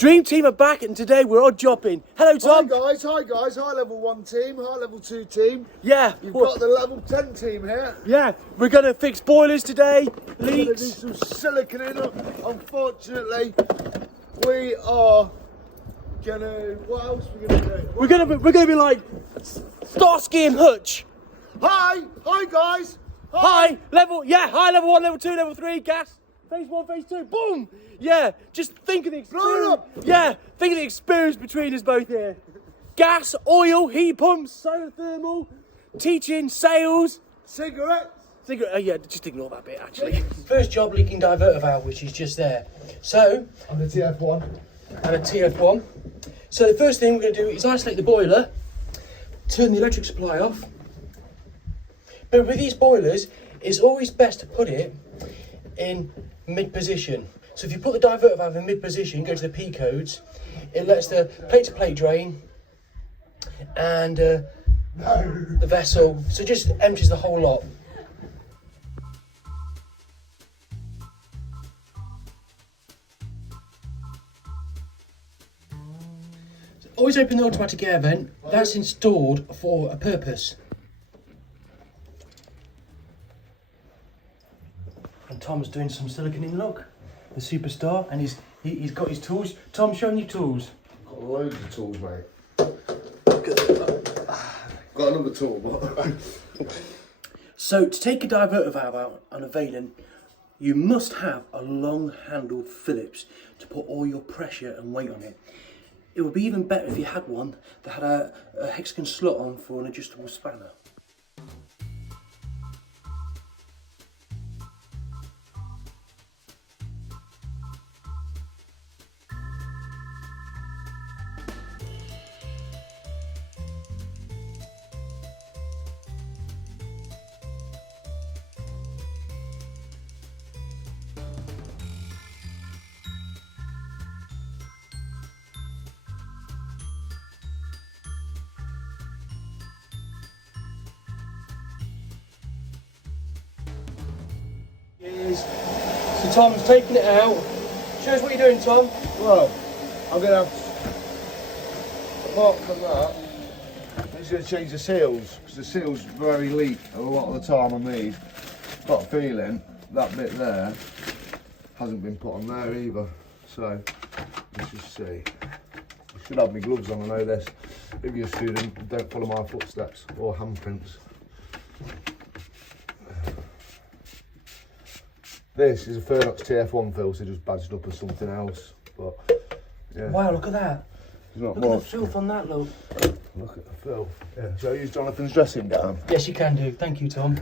Dream team are back, and today we're odd jobbing. Hello, Tom. Hi guys, high level 1 team, high level 2 team. Yeah. You've got the level 10 team here. Yeah, we're going to fix boilers today, We're going to do leaks. some silicon in them. Unfortunately, we are going to, what else are we going to do? We're gonna be like Starsky and Hutch. Hi guys. High level 1, level 2, level 3, gas. Phase 1, phase 2, boom! Yeah, just think of the Blow it experience. up. Yeah, think of the experience between us both here. Gas, oil, heat pumps, solar thermal, teaching, sales. Cigarettes. Yeah, just ignore that bit actually. First job, leaking diverter valve, which is just there. So, And a TF1. and a TF1. So the first thing we're going to do is isolate the boiler, turn the electric supply off. But with these boilers, it's always best to put it in mid-position. So if you put the diverter valve in mid-position, go to the P codes, it lets the plate-to-plate drain and the vessel, so it just empties the whole lot. Always open the automatic air vent. That's installed for a purpose. And Tom's doing some silicon in, look. The superstar, and he's got his tools. Tom, show him your tools. Got loads of tools, mate. Got another tool. So to take a diverter valve out on a Vaillant, you must have a long-handled Phillips to put all your pressure and weight on it. It would be even better if you had one that had a hexagon slot on for an adjustable spanner. So Tom's taking it out. Show us what you're doing, Tom. Well, I'm going to have, apart from that, I'm just going to change the seals, because the seals very leak a lot of the time on these. Got a feeling that bit there hasn't been put on there either. So, let's just see. I should have my gloves on, I know this. If you're a student, don't follow my footsteps or handprints. This is a Vaillant TF1 filter, just badged up as something else. But yeah. Wow, look at that. There's not Look at much. the filth on that, look. Look at the filth. Yeah. Shall I use Jonathan's dressing gown? Yes, you can do. Thank you, Tom.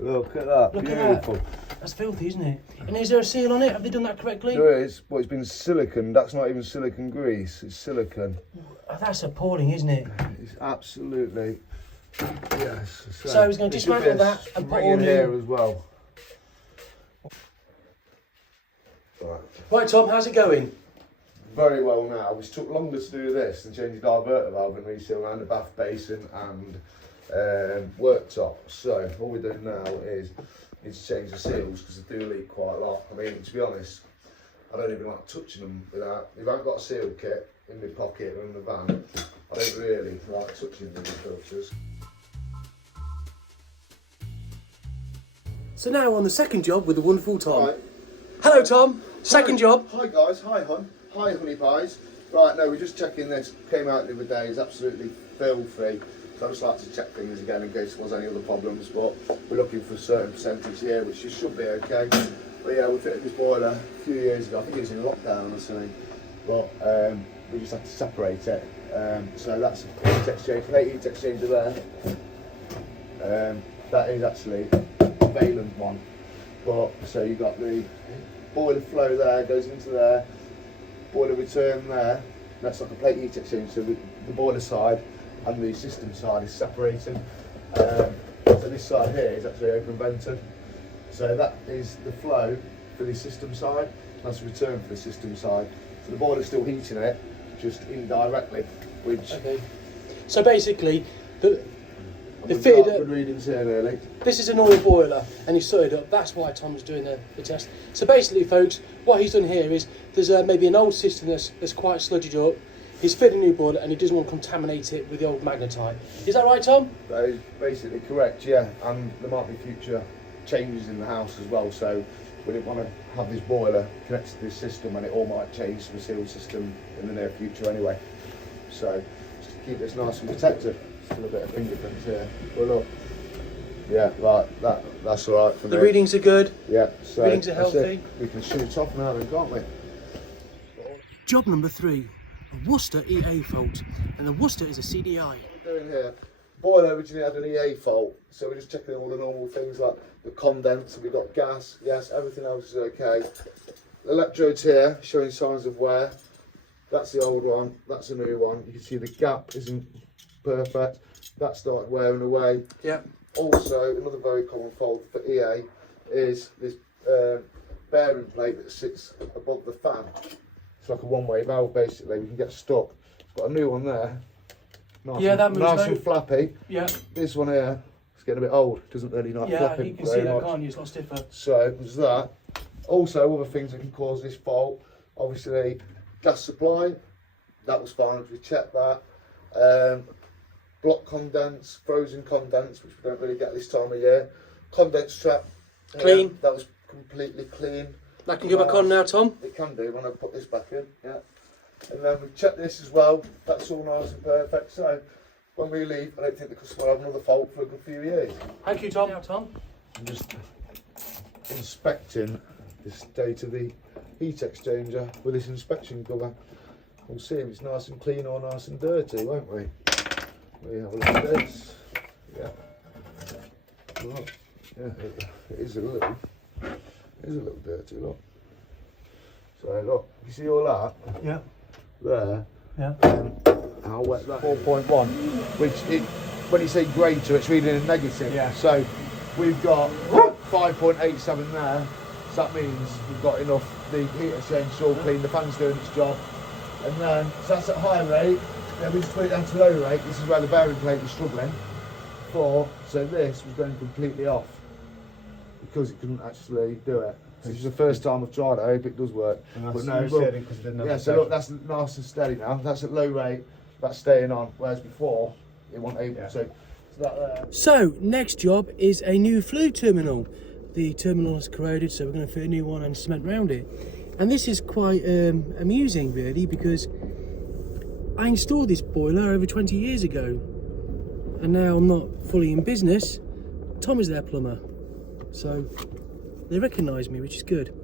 Look at that. Look Beautiful. at that. That's filthy, isn't it? And is there a seal on it? Have they done that correctly? There is, but it's been silicon. That's not even silicon grease. It's silicon. Oh, that's appalling, isn't it? It's absolutely. Yes. So he's going to dismantle that and put all in new. here as well. Right. Right, Tom, how's it going? Very well now. It took longer to do this than change the diverter valve and reseal around the bath basin and worktop. So all we're doing now is need to change the seals because they do leak quite a lot. I mean, to be honest, I don't even like touching them without. If I've got a seal kit in my pocket or in the van, I don't really like touching the filters. So now on the second job with the wonderful Tom. Right. Hello, Tom. Second job. Hi guys, hi hun, hi honey pies. Right, no, we're just checking this. Came out the other day, it's absolutely filthy. So I just like to check things again in case there was any other problems, but we're looking for a certain percentage here, which should be okay. But yeah, we fitted this boiler a few years ago. I think it was in lockdown or something. But we just had to separate it. So that's a heat exchange, plate heat exchanger there. That is actually a Vaillant one. But so you got the boiler flow there, goes into there, boiler return there. That's like a plate heat exchange, so the boiler side and the system side is separating. So this side here is actually open vented. So that is the flow for the system side, that's the return for the system side. So the boiler's still heating it, just indirectly, which... Okay. So basically, the we've fitted got good readings here really. This is an oil boiler and he's sorted up. That's why Tom's doing the test. So basically, folks, what he's done here is there's maybe an old system that's quite sludged up. He's fitted a new boiler and he doesn't want to contaminate it with the old magnetite. Is that right, Tom? That is basically correct, yeah. And there might be future changes in the house as well, so we didn't want to have this boiler connected to this system, and it all might change to the sealed system in the near future anyway. So just to keep this nice and protected. Still a bit of fingerprints here. But look, yeah, right, that's all right for me. The readings are good. Yeah, so readings are healthy. We can shoot it off now then, can't we? Job number 3, a Worcester EA fault, and the Worcester is a CDI. What we're doing here, boiler originally had an EA fault, so we're just checking all the normal things like the condenser, we've got gas, yes, everything else is okay. The electrodes here showing signs of wear. That's the old one, that's the new one. You can see the gap isn't perfect. That started wearing away. Yeah. Also, another very common fault for EA is this bearing plate that sits above the fan. It's like a one-way valve basically. We can get stuck. It's got a new one there. Nice yeah, that moves nice and flappy. Yeah. This one here, it's getting a bit old. Doesn't really like flapping. Yeah, you can see that, can't you? It's a lot stiffer. So there's that. Also, other things that can cause this fault. Obviously, gas supply. That was fine. We checked that. Block condense, frozen condense, which we don't really get this time of year. Condense trap. Clean. That was completely clean. That can go back on now, Tom. It can do when I put this back in. Yeah. And then we checked this as well. That's all nice and perfect. So when we leave, I don't think the customer will have another fault for a good few years. Thank you, Tom. Now, Tom. I'm just inspecting the state of the heat exchanger with this inspection cover. We'll see if it's nice and clean or nice and dirty, won't we? We have a look at this. Yeah. Look. Yeah, it is a little dirty, look. So look, you see all that? Yeah. There. Yeah. How wet that 4.1, which when you say greater, it's reading in negative. Yeah. So we've got 5.87 there. So that means we've got enough. The heat exchange all clean. The fan's doing its job. And then so that's at high rate. Then we just put it down to low rate. This is where the bearing plate was struggling. So this was going completely off because it couldn't actually do it. This is the first time I've tried it. I hope it does work. But no, look, yeah. So look, that's nice and steady now. That's at low rate. That's staying on. Whereas before, it wasn't able to. So that there. So next job is a new flue terminal. The terminal is corroded, so we're going to fit a new one and cement round it. And this is quite amusing, really, because I installed this boiler over 20 years ago, and now I'm not fully in business. Tom is their plumber, so they recognise me, which is good.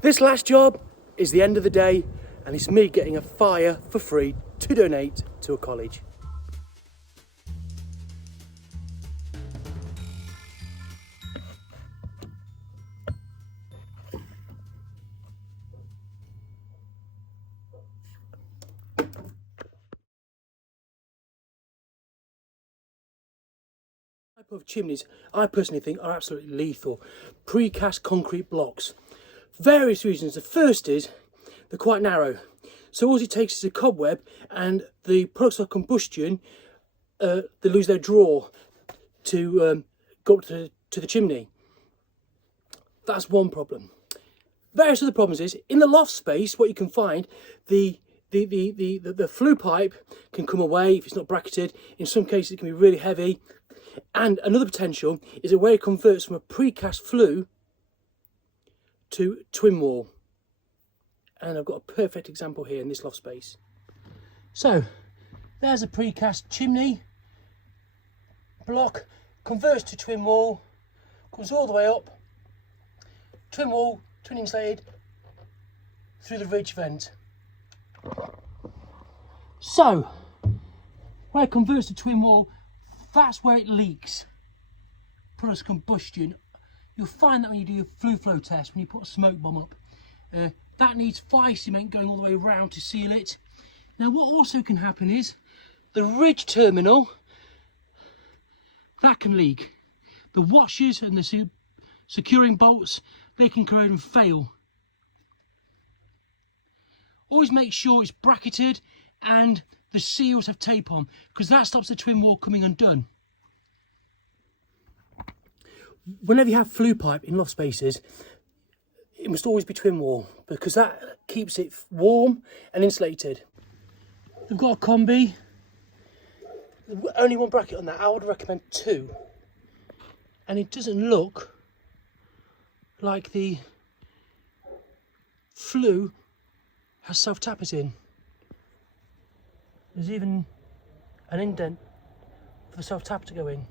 This last job is the end of the day, and it's me getting a fire for free to donate to a college. Type of chimneys I personally think are absolutely lethal. Precast concrete blocks. Various reasons. The first is they're quite narrow, so all it takes is a cobweb and the products of combustion they lose their draw to go up to the chimney. That's one problem. Various other problems is in the loft space what you can find, the flue pipe can come away if it's not bracketed. In some cases it can be really heavy. And another potential is a way it converts from a precast flue to twin wall. And I've got a perfect example here in this loft space. So there's a precast chimney block, converts to twin wall, comes all the way up, twin wall, twin insulated through the ridge vent. So where it converts to twin wall, that's where it leaks. Products combustion. You'll find that when you do your flue flow test, when you put a smoke bomb up. That needs fire cement going all the way around to seal it. Now what also can happen is the ridge terminal, that can leak. The washers and the securing bolts they can corrode and fail. Always make sure it's bracketed and the seals have tape on, because that stops the twin wall coming undone. Whenever you have flue pipe in loft spaces, it must always be twin wall, because that keeps it warm and insulated. They've got a combi. Only one bracket on that. I would recommend 2. And it doesn't look like the flue has self-tappers in. There's even an indent for the self-tapper to go in.